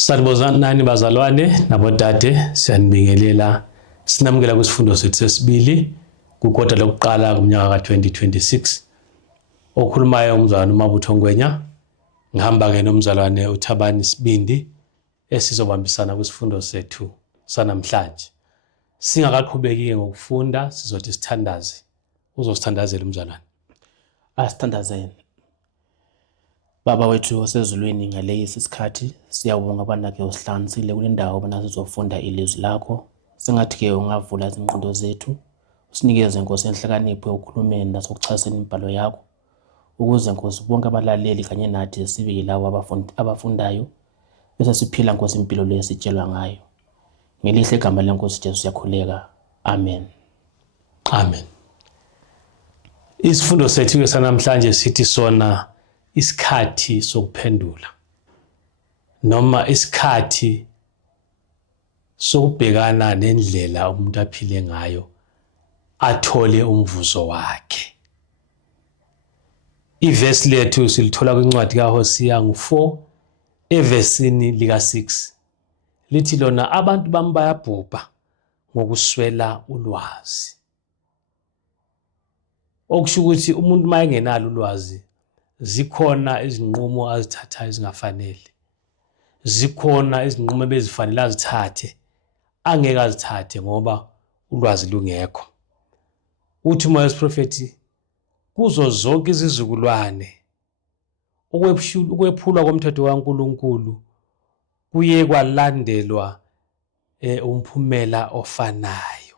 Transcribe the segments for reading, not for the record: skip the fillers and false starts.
Sanibonani bazalwane nabodade, siyanibingelela sinamukela kwisifundo sethu sesibili kukota lokuqala kumnyaka ka2026. Okhulumayo umzalwane uMabutho Ngwenya, ngihamba ke nomzalwane uThabani Sibindi esizobambisana kwisifundo sethu sanamhlanje. Singakaqhubeki ngokufunda sizothi sithandaze. Uzosithandazela umzalwane. Asithandazeni. Baba wethu osezulwini ngalesi isikhathi siyabonga banake usihlanganisile kule ndawo bana sizofunda ilizwi lakho. Singathi ke ungavula izingqondo zethu, usinikeze Nkosi enhlakanipho ukukhulumeni nasokuchasene impalo yakho. Ukuze Nkosi bonke abalaleli kanye nathi sibe yilawo abafundayo bese siphila Nkosi impilo lesitshelwa ngayo. Ngelihle igama leNkosi Jesu siyakhuleka. Amen. Amen. Isifundo sethu sanamhlanje sithi sona isikhathi sokuphendula noma isikhathi sokubhekana nendlela umuntu aphile ngayo athole umvuzo wakhe. Ivesi lethu silithola kwincwadi kaHosea 4 evesini lika 6. Lithi lona abantu bami bayabhubha ngokuswela ulwazi. Okusho ukuthi umuntu mayengenalo ulwazi zikhona izinqumo azithathayo ezingafanele. Zikhona izinqumo ebezifanele azithathe angeke azithathe ngoba ulwazi lungekho. Uthi umoya wesiprofethi kuzo zonke izizukulwane ukwephulwa komthetho kaNkuluNkulu kuye kwalandelwa umphumela ofanayo.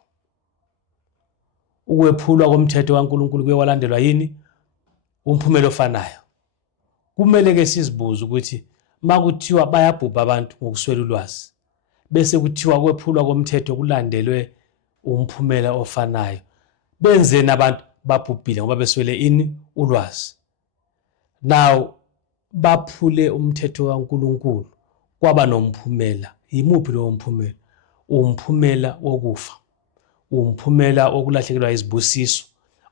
Ukwephulwa komthetho kaNkuluNkulu kuye kwalandelwa yini? Umphumela ofanayo. Kumele ke sizibuze ukuthi makuthiwa bayabhubha abantu ngokuswela ulwazi bese kuthiwa kwephulwa komthetho kulandelwe umphumela ofanayo, benzeni abantu babhubhile ngoba beswele ini? Ulwazi. Now baphule umthetho kaNkuluNkulu kwaba nomphumela. Yimuphi lowo mphumela? Umphumela wokufa, umphumela wokulahlekelwa izibusiso,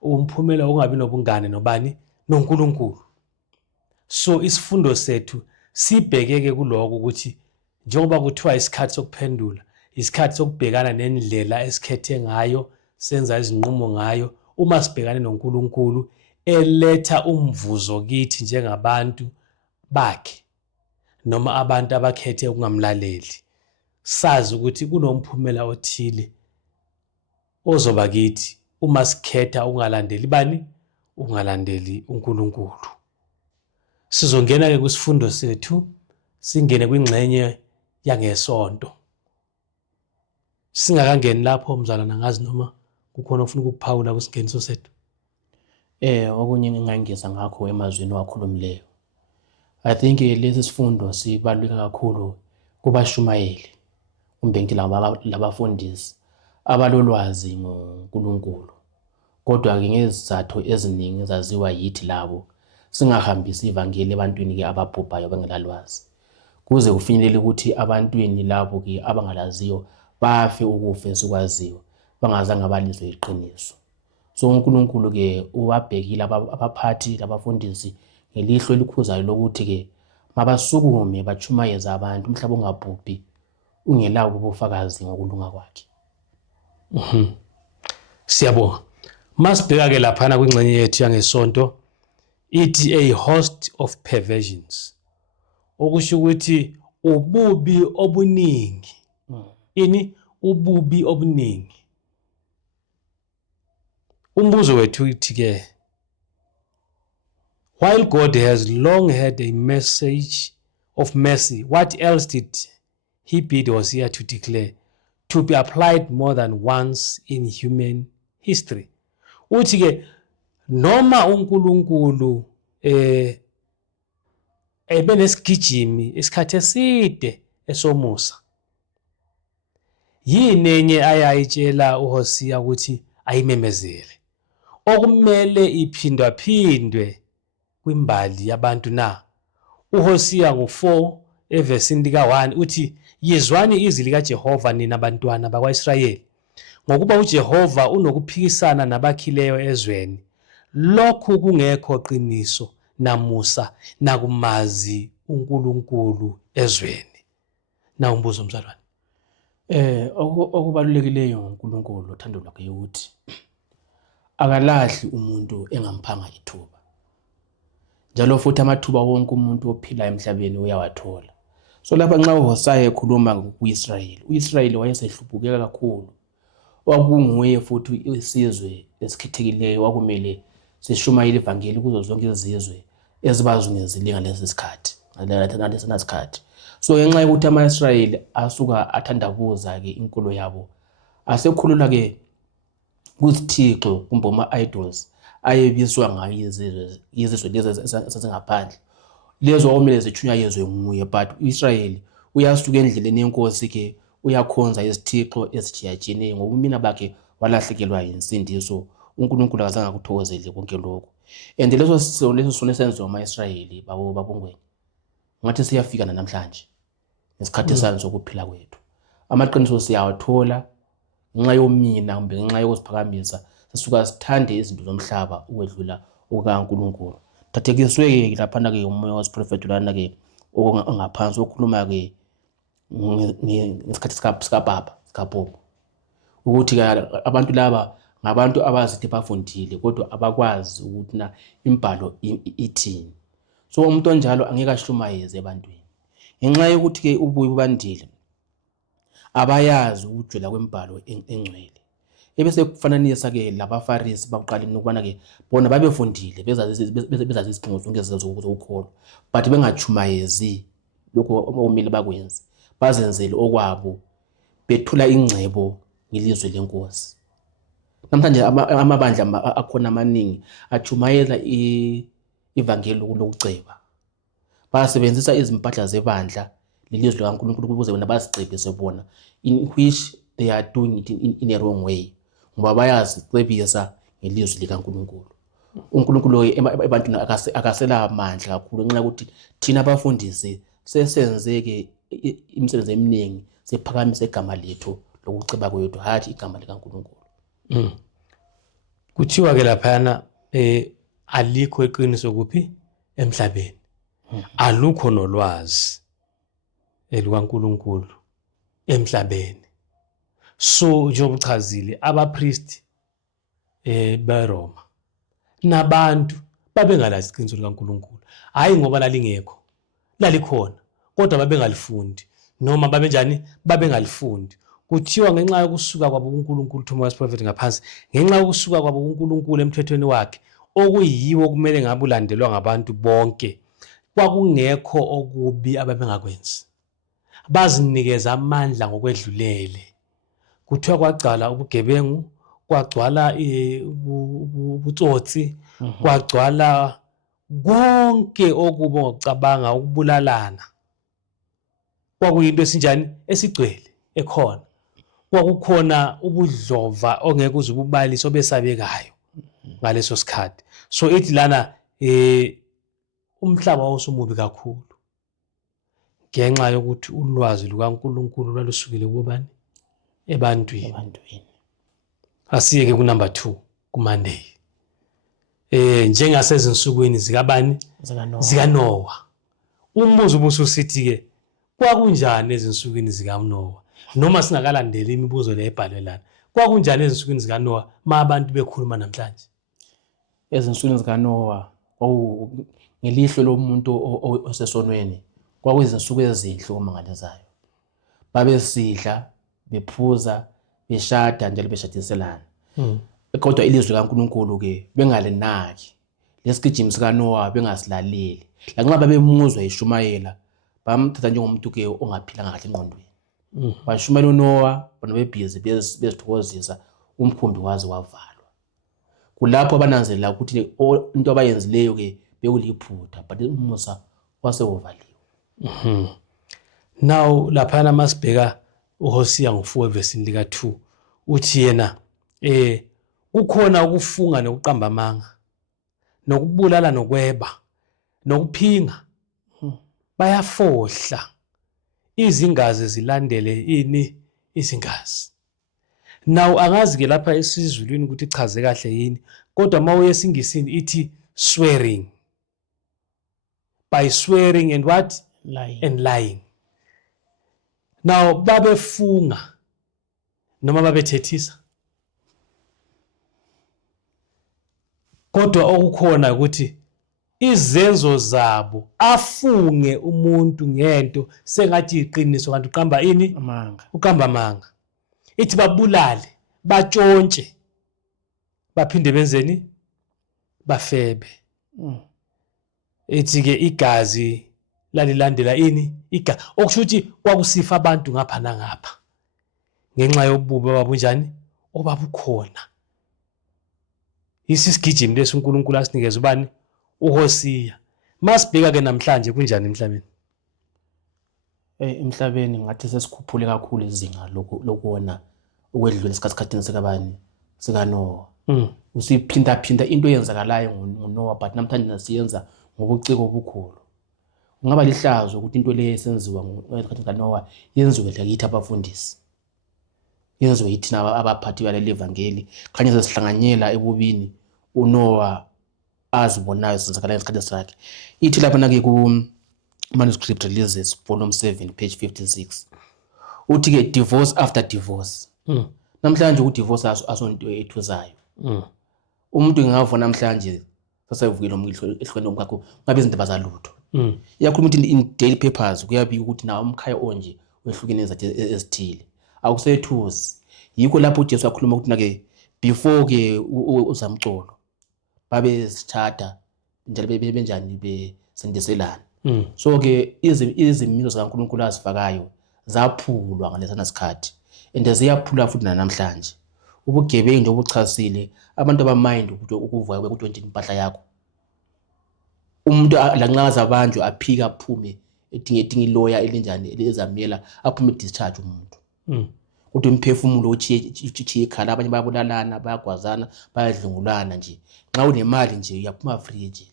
umphumela wokungabi nobungane nobani? NoNkulunkulu. So isifundo sethu sibhekeke kuloko ukuthi njengoba kuthiwa isikhathi sokuphendula, isikhathi sokubhekana nendlela esikhethe ngayo, senza izinqumo ngayo uma sibhekane noNkulunkulu eletha umvuzo kithi njengabantu bakhe noma abantu abakhethe ukungamlaleli. Sazi ukuthi kunomphumela othile ozoba kithi uma sikhetha ukungalandeli bani? Ungalandeli uNkulunkulu. Sizongena ke kwisifundo sethu, singene kwingxenye yangesonto. Singakangeni lapho mzalwana, ngazi noma kukhona ofuna ukuphawula kwisingeniso sethu. Okunye ngingangisa ngakho emazwini wakhulumileyo. I think lesi sifundo sibaluleke kakhulu kubashumayeli kumbe ngithi labafundisi abalolwazi ngoNkulunkulu. Kodwa ke ngezizathu eziningi ezaziwa yithi labo singahambisi ivangeli ebantwini ke ababhubhayo bengelalwazi. Kuze kufinyelele ukuthi abantwini labo ke abangalaziyo bafe ukufa esikwaziyo bangazange balizwe iqiniso. So uNkulunkulu ke ubabhekile abaphathi labafundisi ngelihlo elikhuzayo lokuthi ke mabasukume bachumayeza abantu umhlaba ungabhubhi ungelawo ubufakazi ngokulunga kwakhe. Siyabonga. Masibheka ke laphana kwingxenye yethu yangesonto ithi a host of perversions. Okusho ukuthi ububi obuningi. Ini? Ububi obuningi. Umbuzo wethu uthi ke, while God has long had a message of mercy, what else did he bid Hosea to declare to be applied more than once in human history? Uthi ke noma uNkulunkulu ebenesigijimi isikhathi eside esomusa, yini enye ayayitshela uHosea ukuthi ayimemezele okumele iphindwaphindwe kwimbali yabantu na? uHosea 4 evesini lika 1 uthi, yizwani izwi likaJehova nina bantwana bakwa-Israyeli, ngokuba uJehova unokuphikisana nabakhileyo ezweni, lokhu kungekho qiniso namusa nakumazi uNkulunkulu ezweni. Na umbuzo mzalwane. Okubalulekileyo ngoNkulunkulu uthando lwakhe ukuthi akalahli umuntu engamphanga ithuba. Njalo futhi amathuba wonke umuntu ophila emhlabeni uyawathola. So lapha nxa uHosea ekhuluma ku-Israyeli, uIsrayeli wayesehluphuke kakhulu. Kwakunguye futhi isizwe esikhethekileyo wakumele sishumayele ivangeli kuzo zonke izizwe ezibazungezile ngalesi sikhathi, ngalesi sikhathi. So ngenxa yokuthi ama-Israyeli asuka athandabuza ke inkolo yabo, asekhulula ke kuzithixo kumbe ama-idols ayebiswa ngayo izizwe lezi ezingaphandle. Lezo okumele zithunyayezwe nguye, but u-Israyeli uyasuka endleleni yenkosi ke uyakhonza izithixo ezitshiyatshiyeneyo. Ngobumina bakhe walahlekelwa yinsindiso. uNkulunkulu akazange akuthokozele konke lokho. And leso sona esenziwa ama-Israyeli babongweni ngathi siyafika namhlanje ngesikhathi salo sokuphila kwethu. Amaqiniso siyawathola ngenxa yomina kumbe ngenxa yokuziphakamisa. Sisuka sithande izinto zomhlaba ukwedlula okukaNkulunkulu. Thathekiswe laphana ke umoya wesiprofethi lana ke ongaphansi okhuluma ke ngesikhathi sikaPopu ukuthi abantu laba ngabantu abazithi bafundile kodwa abakwazi ukuthi na imbhalo ithini. So umuntu onjalo angeke ashumayeze ebantwini ngenxa yokuthi ke ubuye bubandile, abayazi ukujwela kwembhalo engcwele. Ebese kufananisa ke labaFarisi bakuqaleni ukubana ke bona babefundile bezazi izidingo zonke zokukholwa, but bengachumayezi lokho okumele bakwenze, bazenzele okwabo bethula ingcebo ngelizwe lenkosi. Namhlanje amabandla akhona amaningi achumayela ivangeli lokuceba. Basebenzisa izimpahla zebandla lelizwe likaNkulunkulu ukuze bona bazicebise bona, in which they are doing it in a wrong way. Ngoba bayazicebisa ngelizwe likaNkulunkulu. uNkulunkulu ebantwini akasela amandla kakhulu ngenxa yokuthi thina abafundisi sesenzeke imisebenzi eminingi sephakamisa igama lethu lokuceba kwethu hathi igama likaNkulunkulu. Kuthiwa ke laphana alikho iqiniso kuphi emhlabeni. Alukho nolwazi lukaNkulunkulu emhlabeni. So njengoba uchazile abapriest beRoma nabantu babengalazi iqiniso likaNkulunkulu, hayi ngoba lalingekho, lalikhona kodwa babengalifundi noma babenjani, babengalifundi. Kuthiwa ngenxa yokusuka kwabo kuNkulunkulu, umoya wesiprofethi ngaphansi, ngenxa yokusuka kwabo kuNkulunkulu emthethweni wakhe okuyiwo kumele ngabe ulandelwa ngabantu bonke, kwakungekho okubi ababengakwenzi. Bazinikeza amandla ngokwedlulele. Kuthiwa kwagcwala ubugebengu, kwagcwala ubutsotsi, kwagcwala konke okubi ngokucabanga, ukubulalana. Kwakuyinto esinjani esigcwele ekhona. Kwakukhona ubudlova ongeke uze ububalise obesabekayo ngaleso sikhathi. So ithi lana umhlaba wawusumubi kakhulu ngenxa yokuthi ulwazi lukaNkulunkulu lwalusukile kubani? Ebantwini. Asiyeke ku number 2 kuMonday. Njengasezinsukwini zikabani? ZikaNoah. Umbuzo ubususithi ke kwakunjani ezinsukwini zikaNoah? Noma singakalandeli imibuzo le ebhalwe lana. Kwakunjani ezinsukwini zikaNoah abantu bekhuluma namhlanje? Ezinsukwini zikaNoah ngelihlo lomuntu osesonweni kwakuyizinsuku ezinhle omangalisayo. Babesidla, bephuza, beshada njalo beshadiselana. Kodwa ilizwi likaNkulunkulu ke bengalinaki. Lesigijimi sikaNoah bengasilaleli. Lanxa babemuzwa eshumayela, bamthatha njengomuntu ke ongaphilanga kahle engqondweni. Bashumayela uNoah, bona bebhizi bezithokozisa, umkhumbi waze wavalwa. Kulapho abananzelela ukuthi into abayenzileyo ke bekuliphutha, but umusa wasewuvaliwe. Now laphana masibheka uHosea ngo4 verse lika 2 uthi yena kukhona ukufunga nokuqamba amanga nokubulala nokweba nokuphinga, bayafohla izingazi zilandele ini izingazi. Now angazi ke lapha esizulwini ukuthi ichaze kahle yini, kodwa mawuye esingisini ithi swearing. By swearing and what? Lying. And lying. Now babefunga noma babethethisa, kodwa okukhona ukuthi izenzo zabo afunge umuntu ngento sengathi iqiniso kanti uqamba ini amanga uqamba amanga. Ithi babulale, batshontshe, baphinde benzeni bafebe. Ethi ke igazi lalilandela ini okusho ukuthi kwakusifa abantu ngapha nangapha ngenxa yobubi babunjani obabukhona. Isisigijimi lesi uNkulunkulu asinikeza ubani uHosiya. Masibheka ke namhlanje kunjani emhlabeni? Emhlabeni ngathi sesikhuphule kakhulu izinga lokuona ukwedlula esikhathini sikabani sikaNoah. Usiphinda into eyenzakalayo ngoNoah but namhlanje nasiyenza ngobuciko obukhulu. Kungaba lihlazo ukuthi into le esenziwa ngesikhathi kaNoah yenziwe lakithi abafundisi, yenziwe yithina abaphathi baleli evangeli kanye sesihlanganyela ebubini uNoah azibonayo senzakala ngesikhathi sakhe. Ithi lapha ke ku Manuscript Releases volume 7 page 56 uthi ke divorce after divorce. Namhlanje udivorce asonto ethuzayo. Umuntu ngingavona namhlanje sasevukile umngihlo ehlweni omkakho ngabe izindaba zalutho. Iyakhuluma ukuthi in daily papers kuyabika ukuthi nawo umkhaya onje wehlukene ezathi ezithile akusethuzi. Yikho lapho uJesu akhuluma ukuthi ke before ke uzamcolo babe sithatha njalo benjani besendiselana. So ke izimiso zikaNkulunkulu azifakayo zaphulwa ngalesana sikhathi and ziyaphula futhi namhlanje. Ubugebengu nje obuchasile abantu abamind ukuvuka ku20 impahla yakho. Umuntu lanqaza abantu aphika aphume edinga ilawyer elinjani elizamela aphume discharge umuntu. Ukuthi umphefumulo uchiye ikhala abanye bayabulalana bayagwazana bayadlungulana nje. Nxa unemali nje uyaphuma free nje.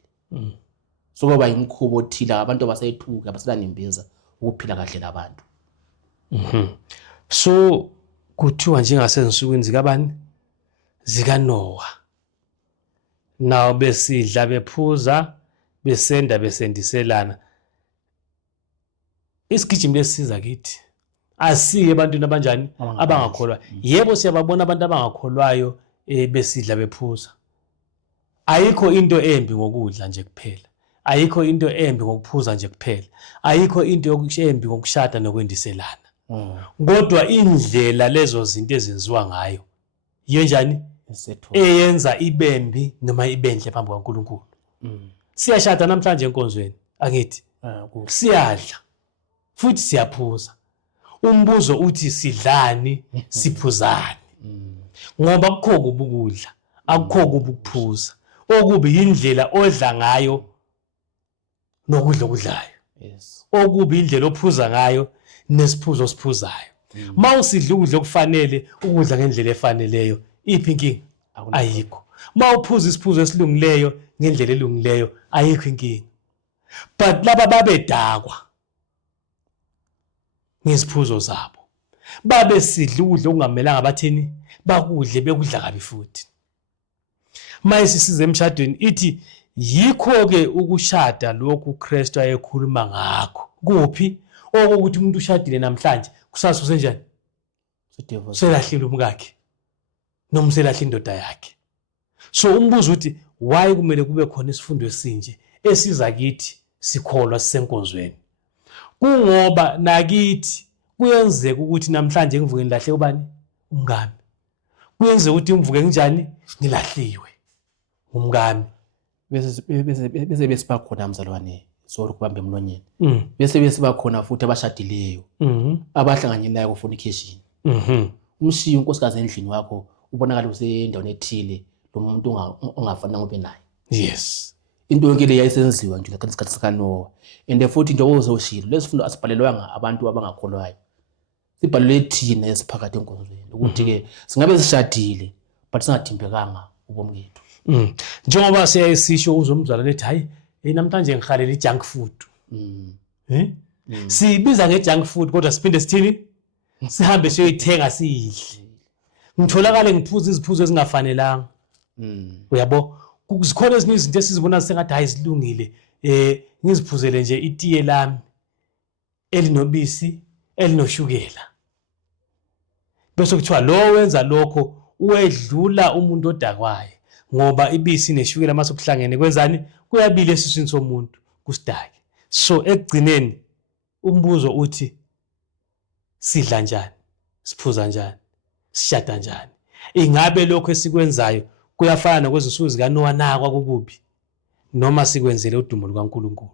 So kuba imkhubo othila abantu abasayithuka abaselanembeza ukuphila kahle labantu. So kuthiwa njengasensukwini zikabani zikaNoah, nawo besidla bephuza besenda besendiselana. Isigijimi lesisiza kithi asiye ebantwini abanjani abangakholwa. Yebo siyababona abantu abangakholwayo besidla bephuza. Ayikho into embi ngokudla nje kuphela, ayikho into embi ngokuphuza nje kuphela, ayikho into embi ngokushada nokwendiselana. Kodwa indlela lezo zinto ezenziwa ngayo iyo njani eyenza ibembi noma ibenhle phambi kaNkulunkulu. Siyashada namhlanje enkonzweni angithi siyadla futhi siyaphuza. Umbuzo uthi sidlani siphuzani, ngoba akukho kubi ukudla akukho kubi ukuphuza. Okubi indlela odla ngayo nokudla okudlayo. Okubi indlela ophuza ngayo nesiphuzo osiphuzayo. Mawusidla ukudla okufanele ukudla ngendlela efaneleyo iphi inkinga? Ayikho. Mawuphuza isiphuzo esilungileyo ngendlela elungileyo ayikho inkinga. But laba babedakwa ngesiphuzo zabo, babe sidla ukudla okungamelanga bathini bakudle bekudla kabi futhi. Mayisisize emshadweni ithi yikho ke ukushada lokhu uKristu ayekhuluma ngakho. Kuphi? Okuthi umuntu ushadile namhlanje kusasa usenjani? Selahlile umkakhe noma selahlile indoda yakhe. So umbuzo uthi why kumele kube khona isifundo esinje esiza kithi sikholwa sisenkonzweni? Kungoba nakithi kuyenzeka ukuthi namhlanje ngivuke ngilahle ubani umngami. Kuyenzeka ukuthi ngivuke njani ngilahliwe umngami. Bese besiba khona mzalwane sorry kubamba emlonyeni. Bese besiba khona futhi abashadileyo abahlanganyelayo ku fornication. Umshiyo unkosikazi endlini wakho ubonakala usendaweni ethile lo muntu ongafanele ube naye. Yes. Into yonke le yayisenziwa nje ngesikhathi sikaNoah. And futhi nje ozoshilo lesifundo asibhalelwanga abantu abangakholwayo. Sibhalelwe thina esiphakathi enkonzweni ukuthi ke singabe sishadile but singathimbekanga ubomi bethu. Njengoba siyayisisho uzomzala lethi hayi namhlanje ngihalela ijunk food. Sibiza ngejunk food kodwa siphinde sithini sihambe siyoyithenga siyidle. Ngitholakala ngiphuza iziphuzo ezingafanelanga. Uyabo kuzikhona ezinye izinto esizibona sengathi hayi zilungile, ngiziphuzele nje itiye lami elinobisi elinoshukela, bese kuthiwa lo wenza lokho uwedlula umuntu odakwayo, ngoba ibisi neshukela mase kuhlangene kwenzani, kuyabila esiswini somuntu kusidake. So ekugcineni umbuzo uthi sidla kanjani, siphuza kanjani, sishada kanjani? Ingabe lokho esikwenzayo kuyafana nokwezinsuku zikaNoah na kwakukubi, noma sikwenzele udumo lukaNkulunkulu?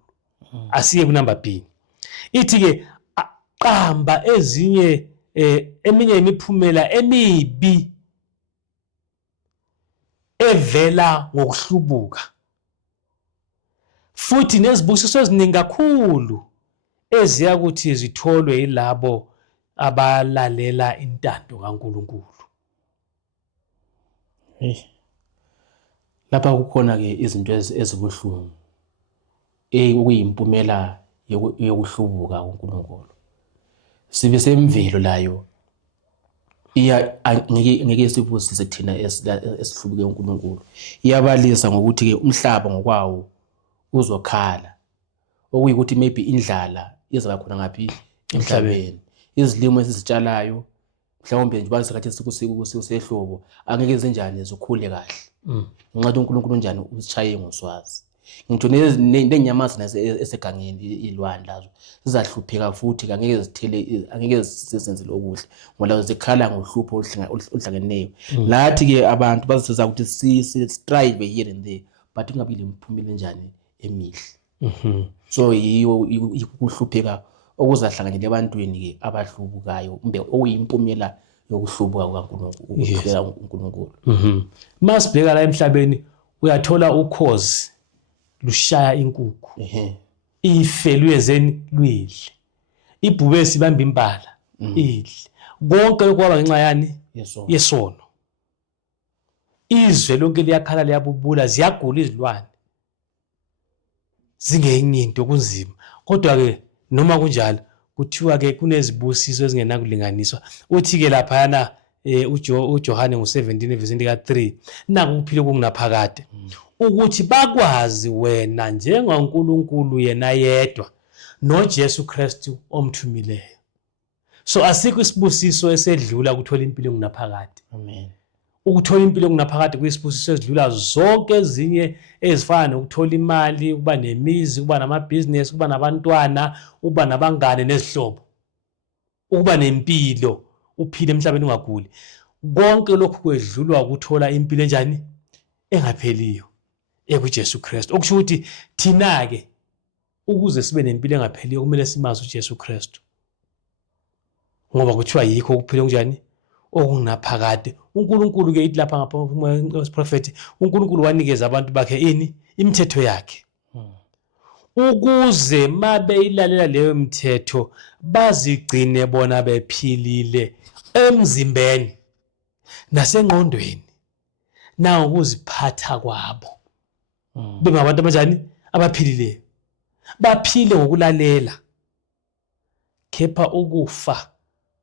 Asiye kunamba B. Ithi ke qamba eminye imiphumela emibi evela ngokuhlubuka, futhi nezibusiso eziningi kakhulu eziya kuthi zitholwe yilabo abalalela intando kaNkulunkulu. Lapha kukhona ke izinto ezibuhlungu okuyimpumela yokuhlubuka uNkulunkulu. Sibe semvelo layo ngeke sibusise thina esihlubuke uNkulunkulu. Iyabalisa ngokuthi ke umhlaba ngokwawo uzokhala, okuyikuthi maybe indlala izaba khona ngaphi emhlabeni. Izilimo esizitshalayo mhlawumbe nje basikhathi kusehlobo angeke zenjani zikhule kahle. Ngenxa uNkulunkulu njani usishaye ngoswazi. Ngitho nezinyamazana esegangeni ilwane lazo zizahlupheka futhi angeke zisenze okuhle ngoba zikhala ngohlupho oluhlangeneyo. Lathi ke abantu bazisiza ukuthi strive here and there, but kungabi lemphumela enjani emihle. So yiyo ukuhlupheka okuzahlanganyela ebantwini ke abahlubukayo kumbe okuyimpumela yokuhlubuka kukaNkulunkulu. Masibheka la emhlabeni uyathola ukhozi lushaya inkukhu, ife luyezeni lwidle, ibhubesi ibamba impala idle. Konke lokhu kwaba ngenxa yani? Yesono. Izwe lonke liyakhala liyabubula, ziyagula izilwane, zingenye into kunzima. Kodwa ke noma kunjalo kuthiwa ke kunezibusiso ezingenakulinganiswa. Uthi ke lapha yana uJohane ngo-17 verse ka-3 naku kuphile kungunaphakade, ukuthi bakwazi wena njengoNkulunkulu yena yedwa noJesu Kristu omthumileyo. So asikho isibusiso esedlula ukuthola impilo engunaphakade. Amen. Ukuthola impilo engunaphakade kuyisibusiso ezidlula zonke ezinye ezifana nokuthola imali, ukuba nemizi, ukuba namabhizinesi, ukuba nabantwana, ukuba nabangane nezihlobo, ukuba nempilo, uphile emhlabeni ungaguli. Konke lokhu kwedlulwa ukuthola impilo enjani? Engapheliyo ekuJesu Kristu. Okusho ukuthi thina ke ukuze sibe nempilo engapheliyo kumele simazi uJesu Kristu, ngoba kuthiwa yikho ukuphila okunjani? Okungunaphakade. uNkulunkulu ke ithi lapha ngapha prophet, uNkulunkulu wanikeza abantu bakhe ini? Imithetho yakhe, ukuze mabeyilalela leyo mithetho bazigcine bona bephilile emzimbeni nasengqondweni nangokuziphatha kwabo. Bengabantu abanjani? Abaphilileyo, baphile ngokulalela, kepha ukufa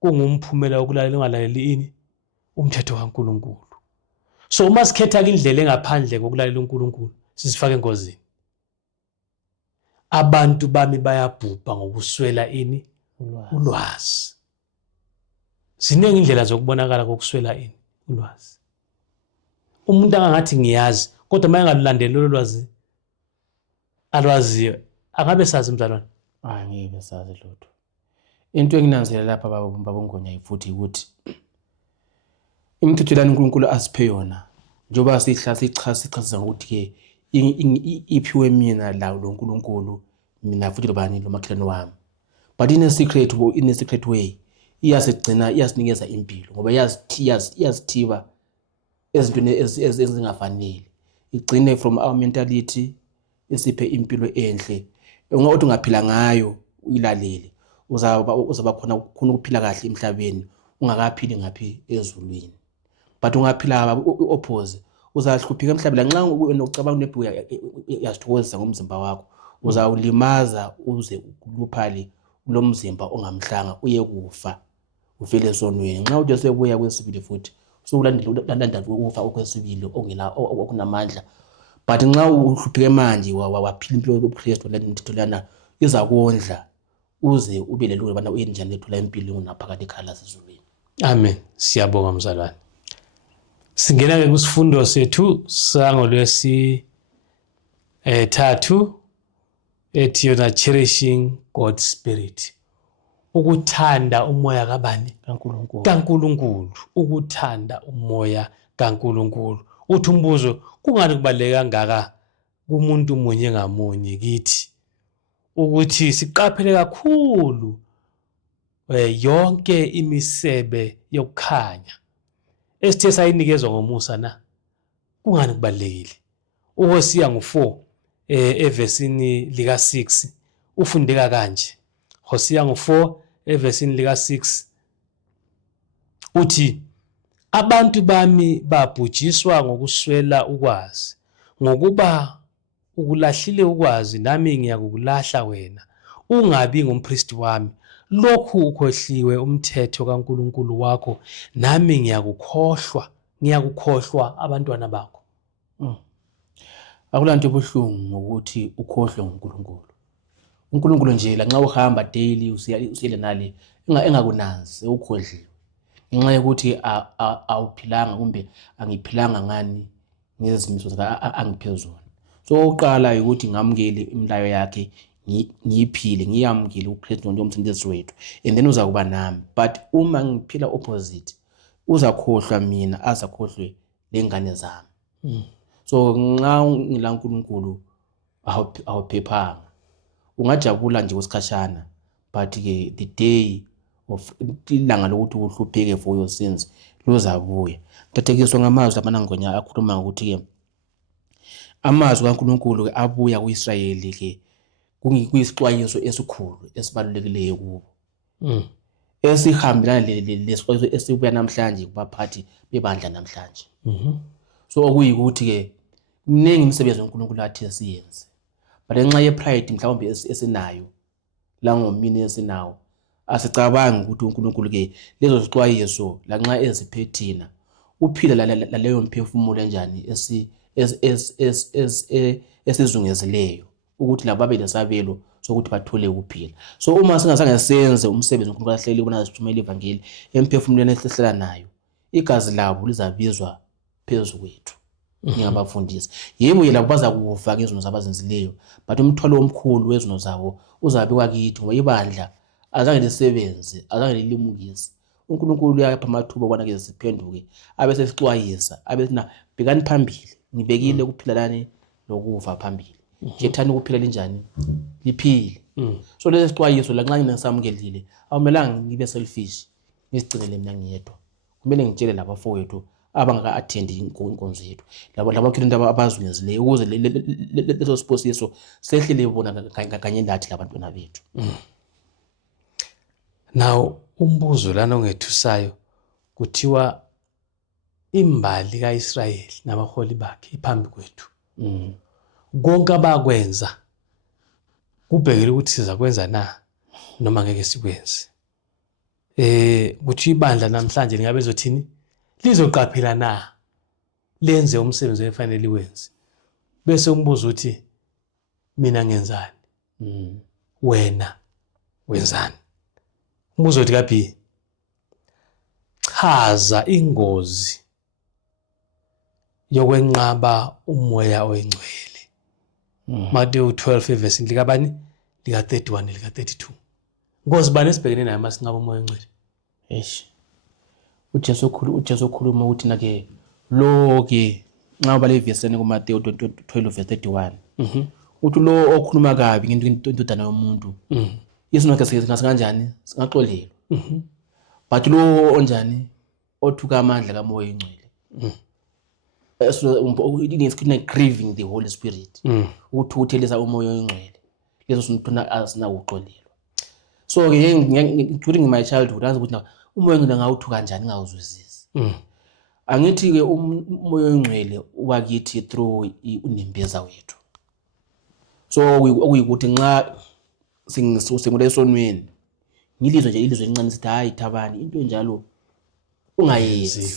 kungumphumela wokulalela ungalaleli ini? Umthetho kaNkulunkulu. So uma sikhetha indlela engaphandle kokulalela uNkulunkulu sisifaka engozini. Abantu bami bayabhubha ngokuswela ini? Ulwazi. Ziningi indlela zokubonakala kokuswela ini? Ulwazi. Umuntu angathi ngiyazi kodwa mayengalulandeli lolu lwazi alwaziyo, angabe sazi mzalwane? Angeke sazi lutho. Into enginanzelela lapha babongonya futhi ukuthi imithetho uNkulunkulu asiphe yona njengoba sichaza ukuthi ke iphiwe mina la uNkulunkulu, mina futhi lobani lomakhelwane wami, but in a secret way iyasigcina, iyasinikeza impilo ngoba iyazithiba ezintweni ezingafanele, igcine from our mentality, isiphe impilo enhle. Ungathi ungaphila ngayo uyilalele uzaba khona ukuphila kahle emhlabeni ungakaphili ngaphi ezulwini. But ungaphila opposite uzahluphika emhlabeni nxa ucabanga nebuya yasithokozisa ngomzimba wakho, uzawulimaza uze ukuluphale lo mzimba ongamhlanga uye kufa uvele esonweni. Nxa uthi sebuya kwesibili futhi sokulandela ukufa okwesibili okunamandla. But nxa uhlupheke manje waphila impilo yobuKristu lemithetho lana izakondla uze ube lelungelo bana uyenjani lethola impilo unaphakade ekhala sezulwini. Amen. Siyabonga mzalwane. Singena ke kusifundo sethu sangolwesi 3 ethi yona cherishing God's spirit. Ukuthanda umoya kabani? kaNkulunkulu. Ukuthanda umoya kaNkulunkulu. Uthi umbuzo kungani kubaleka kangaka kumuntu munye ngamunye kithi ukuthi siqaphele kakhulu yonke imisebe yokukhanya esithe sayinikezwa ngomusa na? Kungani kubalekile? Uhosiya ngo4 evesini lika 6 ufundeka kanje. Hosiya ngo4 evesini lika 6 uthi abantu bami babhujiswa ngokuswela ukwazi, ngokuba ukulahlile ukwazi nami ngiyakulahla wena, ungabi ngumpristi wami. Lokhu ukhohliwe umthetho kaNkulunkulu wakho, nami ngiyakukhohlwa abantwana bakho. Akulanto ebuhlungu ukuthi ukhohlwe nguNkulunkulu. uNkulunkulu nje la nxa uhamba daily usiyele nale engakunazi ukhohliwe ngenxa yokuthi awuphilanga kumbe angiphilanga ngani ngezimiso zaka angiphezulu. So uqala ukuthi ngamukele imlayo yakhe, ngiyiphile, ngiyamukele uKristu njengomsindisi wethu, and then uza kuba nami. But uma ngiphila opposite uzakhohlwa mina, azakhohlwe lengane zami. So nxa ngila uNkulunkulu awuphephanga. Ungajabula nje kwesikhashana, but ke the day of ilanga lokuthi uhlupheke for your sins luzabuya. Tathekiswa ngamazwi amanangonya akhuluma ukuthi ke amazwi kaNkulunkulu ke abuya kuIsrayeli ke kuyisixwayiso esikhulu esibalulekileyo kubo. Esihambelana lesixwayiso esibuya namhlanje kubaphathi bebandla namhlanje. So okuyikuthi ke mningi imisebenzi uNkulunkulu athi siyenze, but ngenxa yepride mhlawumbe esinayo la ngomini esinawo, asicabangi ukuthi uNkulunkulu ke lezo zixwayiso la nxa eziphethina uphila laleyo mphefumulo enjani esizungezileyo ukuthi labo babe lesabelo sokuthi bathole ukuphila. So uma singasange senze umsebenzi uNkulunkulu ahleli ubona sithumela ivangeli emphefumulweni esihlala nayo, igazi labo lizabizwa phezu kwethu ngingabafundisa. Yebo yena baza kufa ngezono zabazenzileyo, but umthwalo omkhulu wezono zabo uzabekwa kithi ngoba ibandla azange lisebenze, azange lilimukise. uNkulunkulu uyapha amathuba okwana ke siphenduke abe sesixwayisa, abe sina bhekani phambili, ngibekile ukuphila lani lokufa phambili. Ngethani ukuphila linjani? Liphile. So lesi sixwayiso la nxa nginesamukelile awumelanga ngibe selfish ngizigcinele mina ngiyedwa. Kumele ngitshele labafowethu abangaka attend inkonzo yethu, labo khona abazungezileyo ukuze leso siposiso sehlele bona kanye lathi labantwana bethu. Now umbuzo lana ongethusayo kuthiwa imbali kaIsrayeli nabaholi bakhe iphambi kwethu. Konke abakwenza kubhekile ukuthi siza kwenza na noma ngeke sikwenze. Kuthi ibandla namhlanje lingabe lizothini? Lizoqaphela na lenze umsebenzi ofanele wenze. Bese umbuzo uthi mina ngenzani? Wena wenzani? Umbuzo uthi kaBhi, chaza ingozi yokwenqaba umoya oyingcwele. Mateyu 12 verse lika bani? Lika 31 lika 32. Ngozi bani esibhekene nayo masinqaba umoya oyingcwele? uJesu okhuluma ukuthi nake lo ke nxa ubale iveseni kuMateyu 12 verse 31. Uthi lo okhuluma kabi ngentondana yomuntu, isono kanjani singaxolelwa. But lo onjani othuka amandla kamoya oyingcwele, it's grieving the Holy Spirit, ukuthi uthelisa umoya oyingcwele, leso sinthuna asinakuxolelwa. So ke during my childhood azi ukuthi umoya oyingcwele ngawuthuka kanjani ngawuzwisisi. Angithi ke umoya oyingcwele wakithi through unembeza wethu. So okuyikuthi nxa singulesonweni ngilizwe nje ilizwe elincane sithi hayi thabani into enjalo ungayenzi.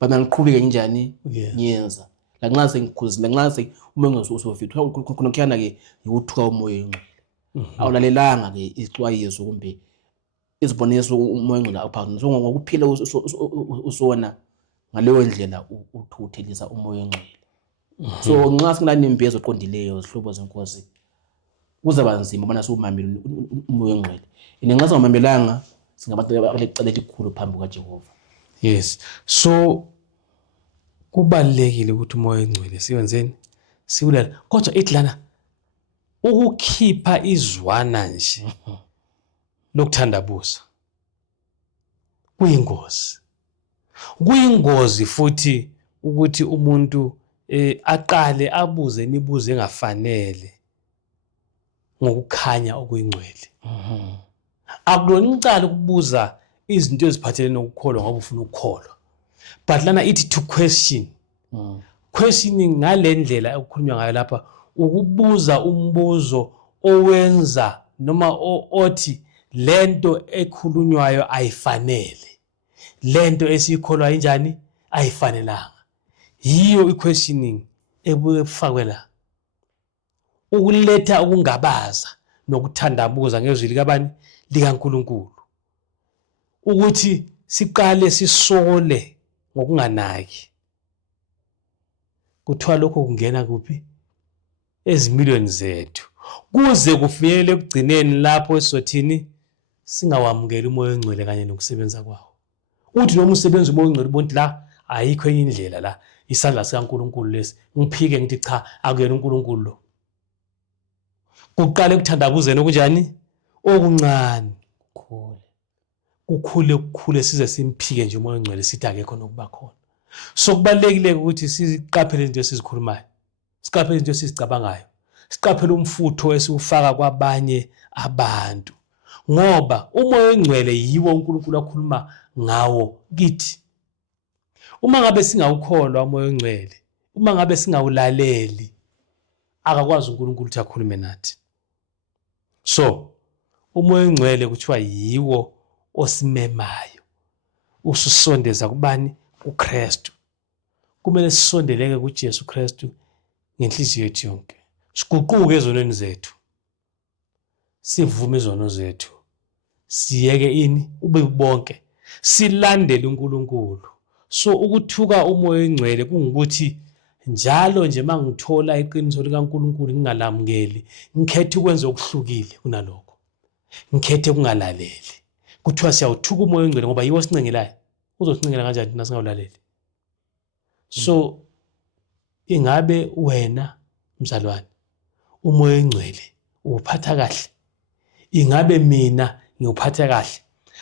But ngiqhubeke njani ngiyenza la nxa sengikhuzile, nxa umoya usofitha khona kuyana ke ukuthuka umoya oyingcwele. awulalelanga ke isixwayiso kumbe iziboniso umoya ongcwele awuphakamisa. So ngokuphila usona ngaleyo ndlela uthuthelisa umoya ongcwele. So nxa singenanembezo eqondileyo zihlobo zenkosi kuzaba nzima ubona siwumamela umoya ongcwele. Ngenxa singawamelanga singabantu abalecala elikhulu phambi kukaJehova. Yes. So kubalekile ukuthi umoya ongcwele siwenzeni siwulala. Kodwa ithi lana ukukhipha izwana nje lokuthandabuza kuyingozi. Kuyingozi futhi ukuthi umuntu aqale abuze imibuzo engafanele ngokukhanya okuyingcwele. Akulona icala ukubuza izinto eziphathelene nokukholwa ngoba ufuna ukukholwa. But lana ithi to question. Questioning ngale ndlela okukhulunywa ngayo lapha ukubuza umbuzo owenza noma othi lento ekhulunywayo ayifanele. Lento esiyikholwa injani ayifanelanga. Yiyo i-questioning ebuye kufakwe la. Ukuletha ukungabaza nokuthandabuza ngezwi likabani likaNkulunkulu. Ukuthi siqale sisole ngokunganaki. Kuthiwa lokho kungena kuphi? Ezimilweni zethu. Kuze kufinyelele ekugcineni lapho esizothini singawamukeli umoya ongcwele kanye nokusebenza kwawo. Uthi noma usebenza umoya ongcwele bonke la ayikho enye indlela la isandla sikaNkulunkulu lesi ngiphike ngithi cha akuyena uNkulunkulu lo. Kuqale ukuthandabuzeni okunjani okuncane kukhule size simphike nje umoya ongcwele sithi akekho nokuba khona. So kubalekile ukuthi siziqaphele izinto esizikhulumayo. Siqaphele izinto esizicabangayo. Siqaphele umfutho esiwufaka kwabanye abantu. Ngoba umoya ongcwele yiwo uNkulunkulu akhuluma ngawo kithi. Uma ngabe singawukholwa umoya ongcwele, uma ngabe singawulaleli, akakwazi uNkulunkulu ukuthi akhulume nathi. So umoya ongcwele kuthiwa yiwo osimemayo. Ususondeza kubani? uKristu. Kumele sisondeleke kuJesu Kristu ngenhliziyo yethu yonke. Siguquke ezonweni zethu. Sivume izono zethu. Siyeke ini ube bonke. Silandele uNkulunkulu. So ukuthuka umoya ongcwele kungukuthi njalo nje mangithola iqiniso likaNkulunkulu ngingalamukeli, ngikhethe ukwenza okuhlukile kunalokho. Ngikhethe ukungalaleli. Kuthiwa siyawuthuka umoya ongcwele ngoba yiwo sincengelayo. Uzosincengela kanjani thina singawulaleli? So ingabe wena mzalwane umoya ongcwele uphatha kahle? Ingabe mina ngiwuphatha kahle?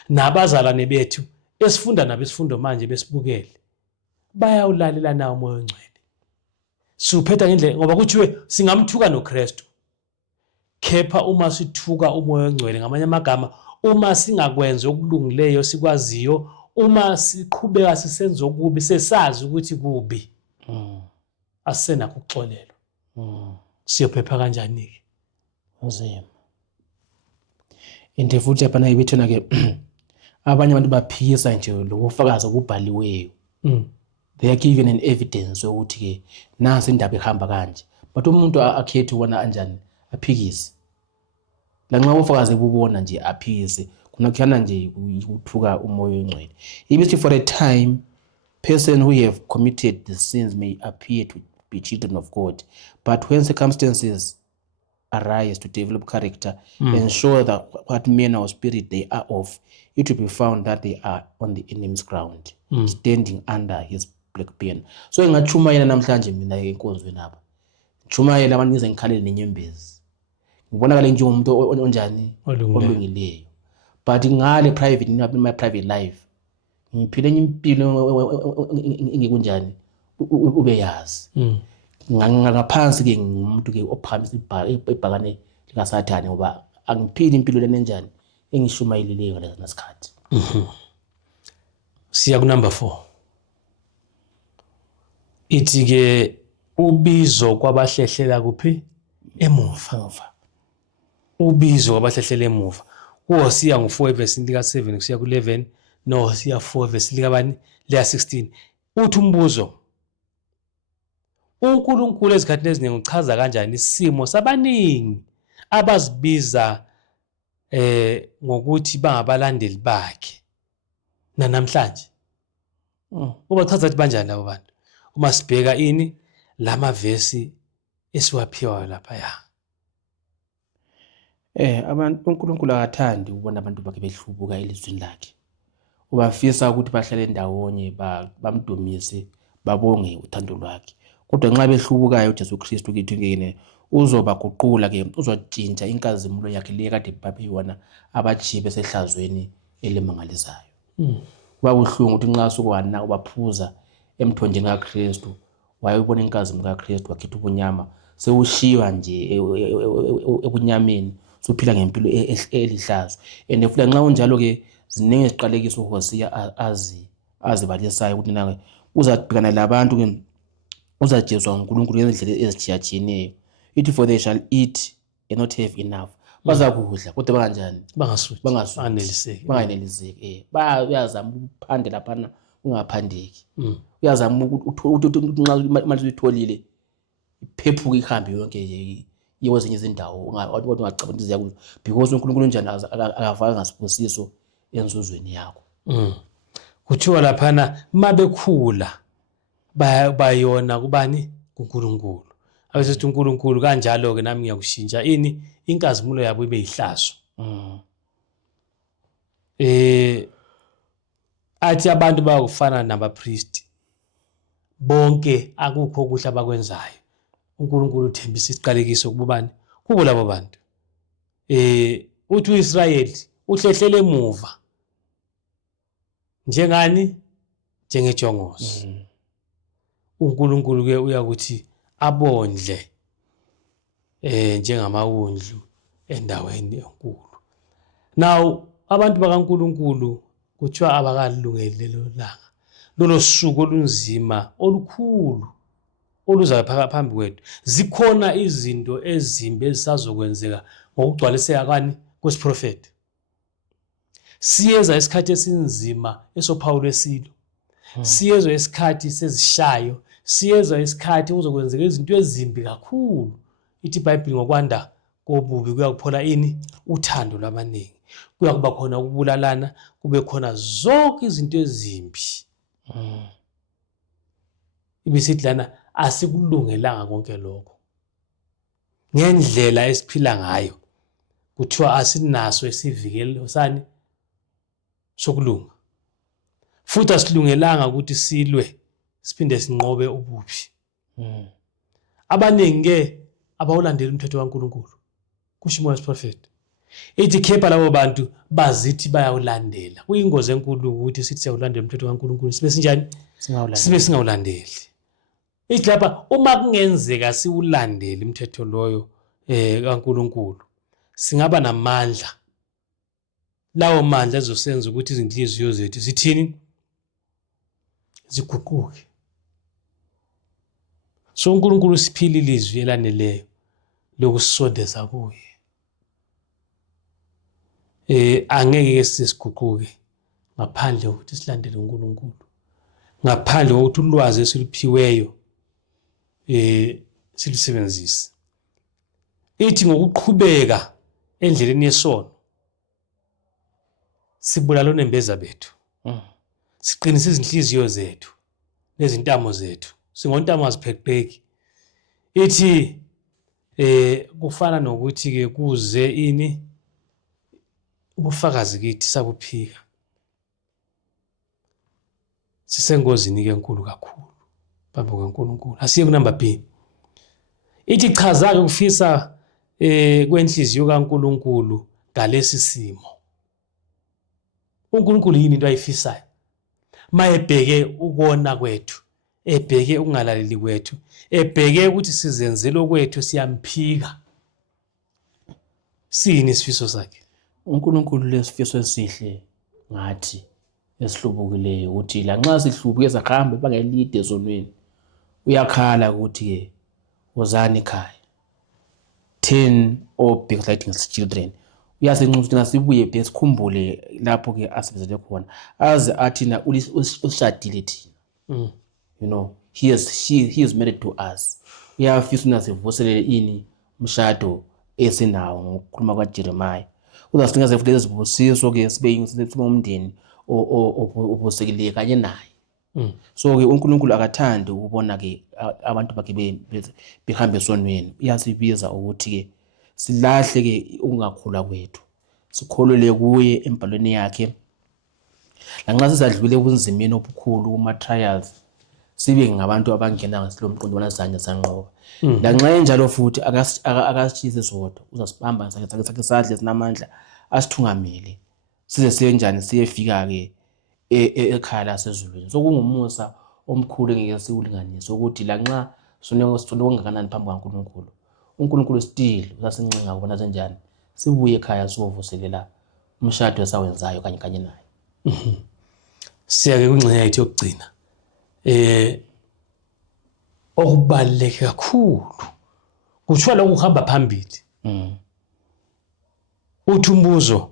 Nabazalwane bethu esifunda nabo isifundo manje besibukele bayawulalela nawo umoya ongcwele. Siwuphetha ngendlela ngoba kuthiwe singamthuka noKristu. Kepha uma sithuka umoya ongcwele ngamanye amagama uma singakwenza okulungileyo sikwaziyo, uma siqhubeka sisenza okubi sesazi ukuthi kubi, asena ukuxolelwa. Siyophepha kanjani ke? Uzima. Into futhi yapha ibithena ke abanye abantu baphikisa nje lokufakaza okubhaliweyo. They are given an evidence ukuthi ke nasi indaba ihamba kanje. But umuntu akhethe ubona kanjani aphikise. La nxa ufakaze kubona nje aphikise kunakhana nje ukuthuka umoya ongcwele. Ibithi for a time person who have committed the sins may appear to be children of God, but when circumstances arise to develop character and show that what manner or spirit they are of, it will be found that they are on the enemy's ground, standing under his black banner. So ingachumayela namhlanje mina enkonzweni apha. Chumayela abantu nize ngikhalele nenyembezi. Ngibonakala njengomuntu onjani olungileyo. But ngale private in my private life ngiphile impilo engikunjani ube yazi. Ngaphansi ke ngumuntu ke ophamisa ibhakane likaSathane ngoba angiphili impilo lenenjani engishumayelileyo ngalesi nasikhathi. Siya ku number 4. Ithi ke ubizo kwabahlehlela kuphi? Emuva. Ubizo kwabahlehlela emuva. Kuhosiya ngo4 verse lika 7 kusiya ku 11 no siya 4 verse lika bani lika 16. Uthi umbuzo, uNkulunkulu ezikhathini eziningi uchaza kanjani isimo sabaningi abazibiza ngokuthi bangabalandeli bakhe namhlanje. Ubachaza ukuthi banjani labo bantu uma sibheka ini lamavesi esiwaphiwayo lapha ya. Abantu uNkulunkulu akathandi ukubona abantu bakhe behlubuka elizweni lakhe. Ubafisa ukuthi bahlale ndawonye bamdumise babonge uthando lwakhe. Kodwa nxa behlubukayo uJesu Kristu kithi ngene uzobaguqula ke uzotshintsha inkazimulo yakhe le kade baphe yona abachibe sehlazweni elimangalisayo. Kuba buhlungu ukuthi nxa sokwana ubaphuza emthonjeni kaKristu wayebona inkazimulo kaKristu wakhitha ubunyama sewushiwa nje ebunyameni suphila ngempilo elihlazo. And futhi nxa unjalo ke ziningi iziqalekiso uHosea azibalisayo ukuthi nawe uzabhekana labantu ke uzajezwa uNkulunkulu ngezindlela ezitshiyatshiyeneyo. Ithi for they shall eat and not have enough. Bazakudla kodwa banganjani? Bangasuthi. Banganeliseki. Bayazama ukuphande laphana ungaphandeki. Uyazama ukuthi nxa imali uyitholile iphephuka ihambe yonke nje yewezinye izindawo ungacabanga ziyakuzo because uNkulunkulu njani akafaka ngasibusiso enzuzweni yakho. Kuthiwa laphana mabekhula bayona kubani kuNkulunkulu. Abesithi uNkulunkulu kanjalo ke nami ngiyakushintsha ini inkazimulo yabo ibe yihlazo. Athi abantu bayakufana nabapriest bonke akukho okuhle abakwenzayo. uNkulunkulu uthembisa isiqalekiso kubani kubo labo bantu. Uthi uIsrayeli uhlehlele emuva njengani njengejongozo. uNkulunkulu ke uyakuthi abondle njengamawundlu endaweni enkulu. Now abantu bakaNkulunkulu kuthiwa abakalungeli lelo langa lolo suku olunzima olukhulu oluzayo phambi kwethu. Zikhona izinto ezimbi ezisazokwenzeka ngokugcwaliseka kwani kwesiprofeti. Siyeza isikhathi esinzima esoPawulo esilo. Siyezwa isikhathi sezishayo. Siyezwa isikhathi kuzokwenzeka izinto ezimbi kakhulu. Ithi iBhayibheli ngokwanda kobubi kuyakuphola ini uthando lwabaningi. Kuyakuba khona ukubulalana, kube khona zonke izinto ezimbi. Ibisithi lana asikulungelanga konke lokho. Ngendlela esiphila ngayo kuthiwa asinaso isivikelo sani sokulunga. Futhi asilungelanga ukuthi silwe siphinde sinqobe ububi. Abaningi ke abawulandeli umthetho kaNkulunkulu. Kusho umoya wesiprofeti. Ithi khepha labo bantu bazithi bayawulandela. Kuyingozi enkulu ukuthi sithi siyawulandela umthetho kaNkulunkulu sibe sinjani? Sibe singawulandeli. Ithi lapha uma kungenzeka siwulandele umthetho loyo kaNkulunkulu singaba namandla. Lawo mandla ezosenza ukuthi izinhliziyo zethu zithini? Ziguquke. So uNkulunkulu siphila ilizwi elaneleyo lokusondeza kuye. Angeke sisiguquke ngaphandle kokuthi silandele uNkulunkulu. Ngaphandle kokuthi ulwazi esiliphiweyo silisebenzise. Ithi ngokuqhubeka endleleni yesono sibulala onembeza bethu. Siqinisa izinhliziyo zethu nezintamo zethu. Singontamo azipheqeki. Ithi kufana nokuthi ke kuze ini ubufakazi kithi sabuphika. Sisengozini ke enkulu kakhulu phambi kwaNkulunkulu. Asiye kunamba B. Ithi chaza ke ukufisa kwenhliziyo kaNkulunkulu ngalesi simo. uNkulunkulu yini into ayifisayo? Mayebheke ukona kwethu, ebheke ukungalaleli kwethu, ebheke ukuthi sizenzele okwethu siyamphika. Sini isifiso sakhe? uNkulunkulu lesifiso esihle ngathi esihlubukileyo ukuthi la nxa sihlubuke sahambe bangelide ezonweni uyakhala ukuthi ke wozani ekhaya. 10 backsliding children. Uyasinxusa sibuye bese sikhumbule lapho ke asebenzele khona. Aze athina ushadile thina. You know, he is married to us. Uyafisa unasivuselele ini umshado esinawo ngokukhuluma kwaJeremiah. Uzasinikeza futhi lezibusiso ke sibe umndeni obusekileyo kanye naye. So ke uNkulunkulu akathandi ukubona ke abantu bakhe behambe esonweni. Uyasibiza ukuthi ke silahle ke ukungakhula kwethu, sikholele kuye embhalweni yakhe. Lanxa sisadlule kunzimeni obukhulu kuma-trials, sibe ngabantu abangena ngasilo mqondo wanazanye sanqoba. Lanxa enjalo futhi akasishise sodwa, uzasibamba sakhe sadle sinamandla asithungamele size siyenjani siyefika ke ekhaya lasezulwini. So kungumusa omkhulu engeke siwulinganise ukuthi lanxa sonke phambi kaNkulunkulu, uNkulunkulu still usasincenga ukubona senjani sibuye ekhaya siyovuselela umshado esawenzayo kanye naye. Siyake kwingxenye yethu yokugcina. Okubaluleke kakhulu kuthiwa lokhu kuhamba phambili. Uthi umbuzo,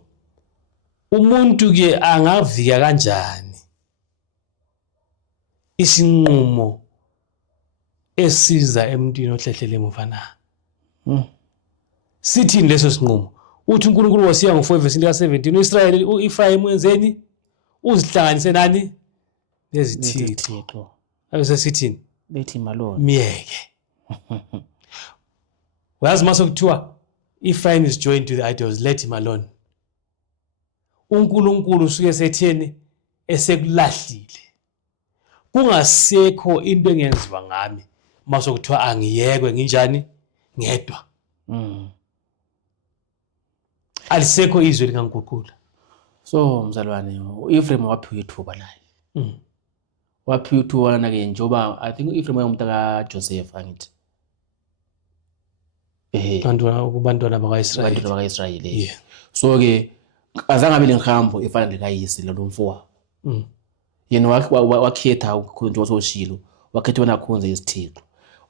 umuntu ke angavika kanjani isinqumo esiza emntwini ohlehlele emuva na? Sithini leso sinqumo? Uthi uNkulunkulu wasiya ngo4 verse 17 uEfrayim wenzeni? Uzihlanganise nani? Nezithixo. Abese sithini? Bethi malona. Miyeke. Wayazi mase kuthiwa Ephraim is joined to the idols, let him alone. uNkulunkulu usuke setheni esekulahlile. Kungasekho into engenziwa ngami mase kuthiwa angiyekwe nginjani ngedwa. Alisekho izwi likaNkulunkulu. So mzalwane, uEfrayim waphiwa ithuba naye. Waphiwa ithuba na ke njoba I think uEfrayim wayemuntu kaJoseph angithi. Kubantwana bakwaIsrayeli. Abantu bakwaIsrayeli. So ke azange abe lengihambo efana lekayise lo mfowabo. Yena wakhetha ukukhonza ososhilo, wakhetha wona khonza isithixo.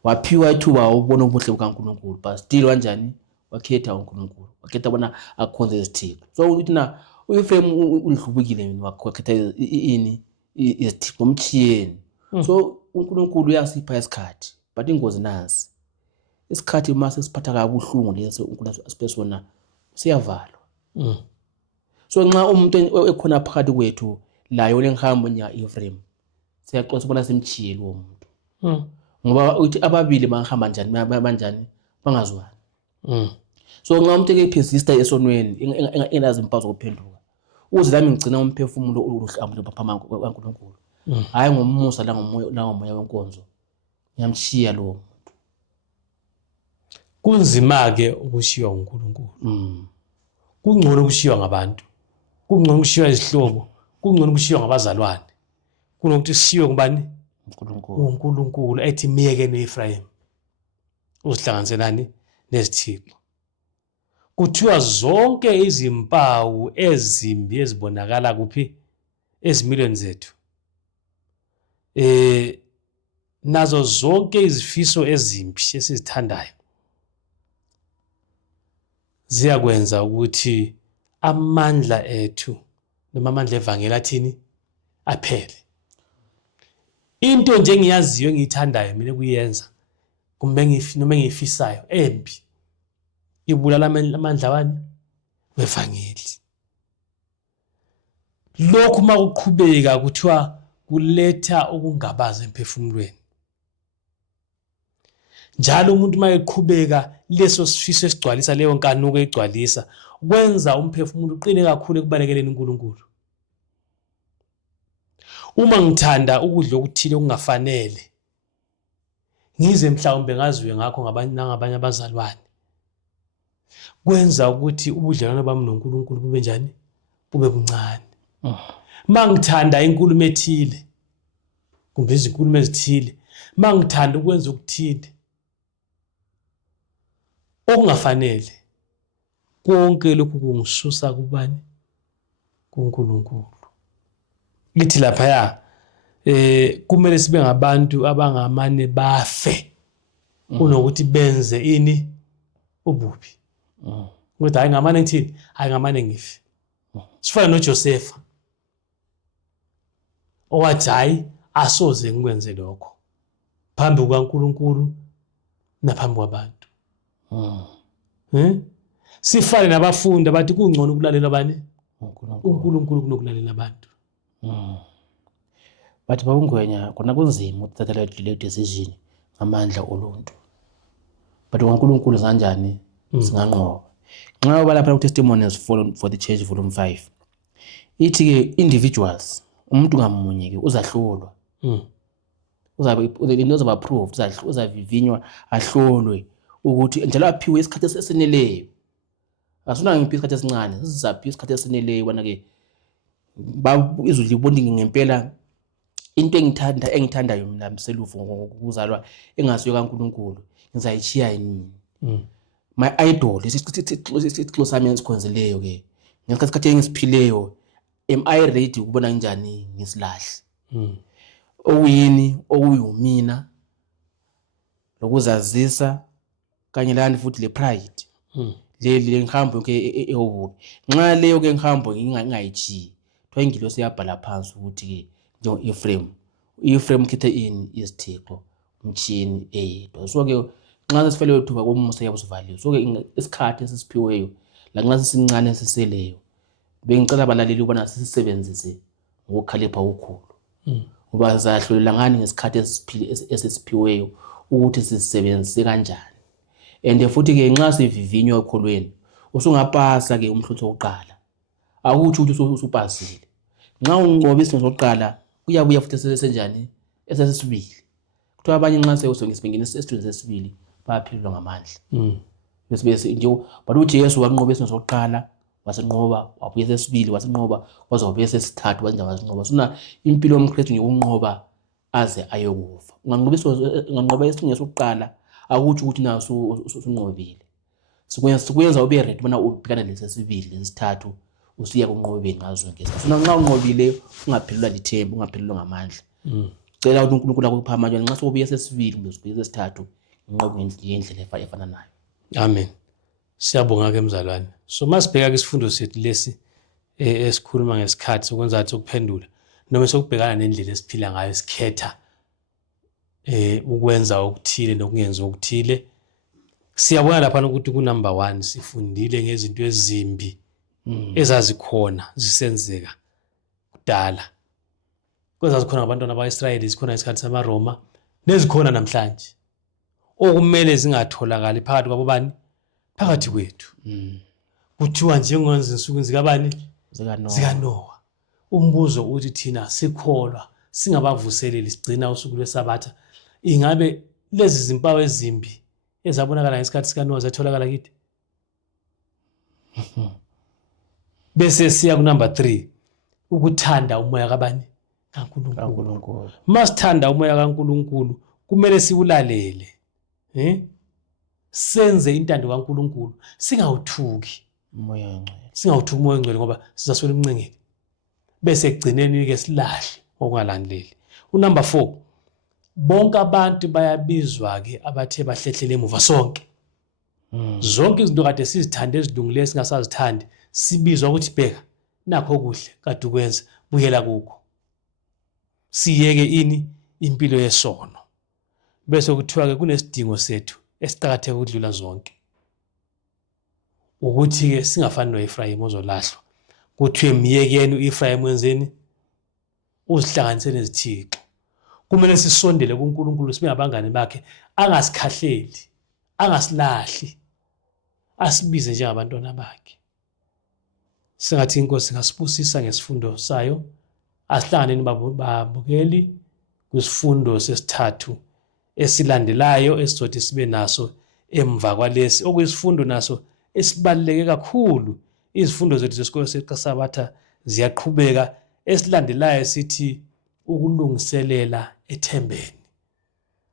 Waphiwa ithuba ubona ubuhle bukaNkulunkulu, but still kanjani wakhetha uNkulunkulu. Wakhetha bona akhonza isithixo. So uthi na uEfrayim udlubukile mina wakhetha ini isithixo umchiyeni. So uNkulunkulu uyasipha isikhathi, but ingozi nansi. Isikhathi mase siphatha kabuhlungu leso uNkulunkulu asipesona siyavalwa. So nxa umuntu ekhona phakathi kwethu layo lengihambo nya Ephraim, siyaxoxa bona simchiyele lo muntu. Ngoba uthi ababili bangihamba njani banjani bangazwani. So nxa umuntu ekephezista esonweni engazi impawu zokuphenduka, uze lami ngicina umphefumulo oluhlambule phambi kaNkulunkulu. Hayi ngomusa la ngomoya wenkonzo. Ngiyamchiya lo muntu. Kunzima ke ukushiywa uNkulunkulu. Kungcono ukushiywa ngabantu. Kungcono ukushiywa izihlobo. Kungcono ukushiywa ngabazalwane. Kunokuthi sishiywe ngubani? uNkulunkulu ethi miyeke noEfrayim. Uzihlanganise nani? Nezithixo. Kuthiwa zonke izimpawu ezimbi ezibonakala kuphi? Ezimilweni zethu. Nazo zonke izifiso ezimbi esizithandayo ziyakwenza ukuthi amandla ethu noma amandla evangeli athini aphele. Into nje engiyaziyo engiyithandayo mina kuyenza kumbe noma engiyifisayo embi ibulala amandla wani wevangeli. Lokhu makuqhubeka kuthiwa kuletha ukungabaza emphefumulweni. Njalo umuntu mayeqhubeka leso sifiso esigcwalisa leyo nkanuko egcwalisa kwenza umphefumulo uqine kakhulu ekubalekeleni uNkulunkulu. Uma ngithanda ukudla okuthile okungafanele ngize mhlawumbe ngaziwe ngakho ngabanye abazalwane, kwenza ukuthi ubudlelwano bami noNkulunkulu bube njani? Bube buncane. Mangithanda inkulumo ethile kumbe izinkulumo ezithile, mangithanda ukwenza ukuthile okungafanele, konke lokhu kungisusa kubani? kuNkulunkulu. Lithi lapha kumele sibe ngabantu abangamane bafe kunokuthi benze ini? Ububi. Ukuthi hayi ngamane ngithini? Hayi ngamane ngife. Sifana noJoseph owathi hayi asoze ngikwenze lokho phambi kukaNkulunkulu naphambi kwabantu. Sifane nabafundi abathi kungcono ukulalela abanye uNkulunkulu kunokulalela abantu. Bathi babungwenya khona kunzima ukuthatha le decision ngamandla oluntu. But uNkulunkulu kanjani singanqoba. Nxa ubala lapha ku-Testimonies for the Church volume 5. Ithi ke individuals umuntu ngamunye ke uzahlolwa. Uzabe approved, uzavivinywa ahlolwe ukuthi njalo aphiwe isikhathi eseneleyo. Asuna ngiphi isikhathi esincane, sizaphi isikhathi eseneleyo bona ke izwi libona ngempela into engithandayo mina Mselufu ngokuzalwa engasiyo kaNkulunkulu ngizayichiya yini. My idol isixhosa sami esikhonzileyo ke ngesikhathi engisiphileyo, am I ready ukubona njani ngisilahle. Okuyini okuyumina lokuzazisa kanye lani futhi le pride le ngihambo ke ewobubi. Nxa leyo ke ngihambo ngingayichiyi kuthiwa ingilosi yabhala phansi ukuthi ke Ephraim kithe ini isithixo umtshini eyedwa. So ke nxa sesifele thuba komusa yabusivaliwe. So ke isikhathi esisiphiweyo la nxa sisincane siseleyo bengicela abalaleli ubona sisebenzise ngokukhalipha okukhulu. Ngoba sizahlolela ngani ngesikhathi esisiphiweyo ukuthi sisebenzise kanjani. And futhi ke nxa sivivinywa ekholweni usungapasa ke umhlutho wokuqala akuthi ukuthi usupasile. Nxa unqoba isenzo sokuqala uyabuya futhi sesenjani esesibili. Kuthiwa abanye nxa sewusongisiphingeni esithweni sesibili bayaphilwa ngamandla. Bese nje but uthi Yesu wanqoba isenzo sokuqala wasenqoba wabuya sesibili wasenqoba wazobuya sesithathu wanje wasenqoba. Sona impilo yomKristu ngiyokunqoba aze ayokufa. Unganqoba isenzo sokuqala akuthi ukuthi naso usunqobile. Sikwenza ube ready bona ubhekana lesesibili lesithathu usiya kunqobeni ngazo zonke. Sona nxa unqobile ungaphelelwa lithemba ungaphelelwa ngamandla. Cela ukuthi uNkulunkulu akupha amandla nxa sokubuya sesibili kumbe ubuye sesithathu unqobe ngendlela efana nayo. Amen. Siyabonga ke mzalwane. So masibheka ke isifundo sethu lesi esikhuluma ngesikhathi sokwenza ukuthi ukuphendula noma sokubhekana nendlela esiphila ngayo isikhetha ukwenza okuthile nokungenza okuthile. Siyabona lapha ukuthi ku number 1 sifundile ngezinto ezimbi ezazikhona zisenzeka kudala. Kwezazikhona abantwana bakaIsrayeli zikhona isikhathi samaRoma nezikhona namhlanje. Okumele zingatholakali phakathi kwabo bani? Phakathi kwethu. Kuthiwa njengonze insukwini zikabani? Zikanowa. Umbuzo uthi thina sikholwa singabavuseleli sigcina usuku lweSabatha. Ingabe lezi zimpawu ezimbi ezabonakala ngesikhathi sikaNoah zatholakala kithi? Bese siya ku number 3 ukuthanda umoya kabani? kaNkulunkulu. Masithanda umoya kaNkulunkulu kumele siwulalele. Senze intando kaNkulunkulu singawuthuki umoya ongcwele. Singawuthuki umoya ongcwele ngoba sizaswela emncengeni. Bese egcineni ke silahle okungalandeli. Number 4 bonke abantu bayabizwa ke abathe bahlehlele emuva sonke. Zonke izinto kade sizithande ezidungileyo singasazithandi sibizwa ukuthi bheka nakho okuhle kade ukwenza buyela kukho. Siyeke ini impilo yesono. Bese kuthiwa ke kunesidingo sethu esiqhakatheke ukudlula zonke. Ukuthi ke singafani noEfrayim ozolahlwa. Kuthiwe miyekeni uEfrayim wenzeni? Uzihlanganise nezithixo. Kumele sisondele kuNkulunkulu sibe ngabangane bakhe, angasikhahleli, angasilahli. Asibize njengabantwana bakhe. Singathi inkosi ngasibusisa ngesifundo sayo. Asihlanganeni babukeli kwisifundo sesithathu esilandelayo esizothi sibe naso emva kwalesi okuyisifundo naso esibaluleke kakhulu. Izifundo zethu zesikole seSabatha ziyaqhubeka. Esilandelayo sithi ukulungiselela ethembeni.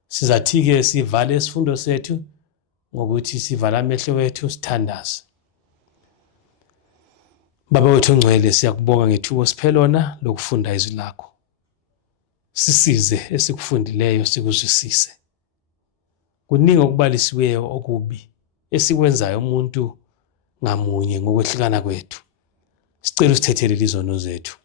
Sizathi ke sivale isifundo sethu ngokuthi sivala amehlo wethu sithandaze. Baba wethu ongcwele siyakubonga ngethubo siphelona lokufunda izwi lakho. Sisize esikufundileyo sikuzwisise. Kuningi okubalisiweyo okubi esikwenzayo umuntu ngamunye ngokwehlukana kwethu. Sicela usithethelele izono zethu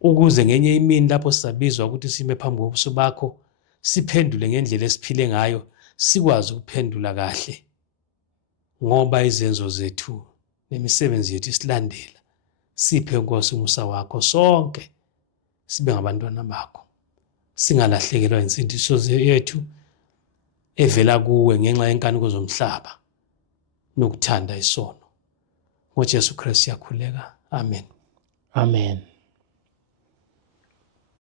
ukuze ngenye imini lapho sisabizwa ukuthi sime phambi kobuso bakho siphendule ngendlela esiphile ngayo sikwazi ukuphendula kahle. ngoba izenzo zethu nemisebenzi yethu isilandela. Siphe Nkosi umusa wakho sonke sibe ngabantwana bakho, singalahlekelwa insindiso yethu evela kuwe ngenxa yenkanuko zomhlaba nokuthanda isono. NgoJesu Kristu siyakhuleka. Amen. Amen.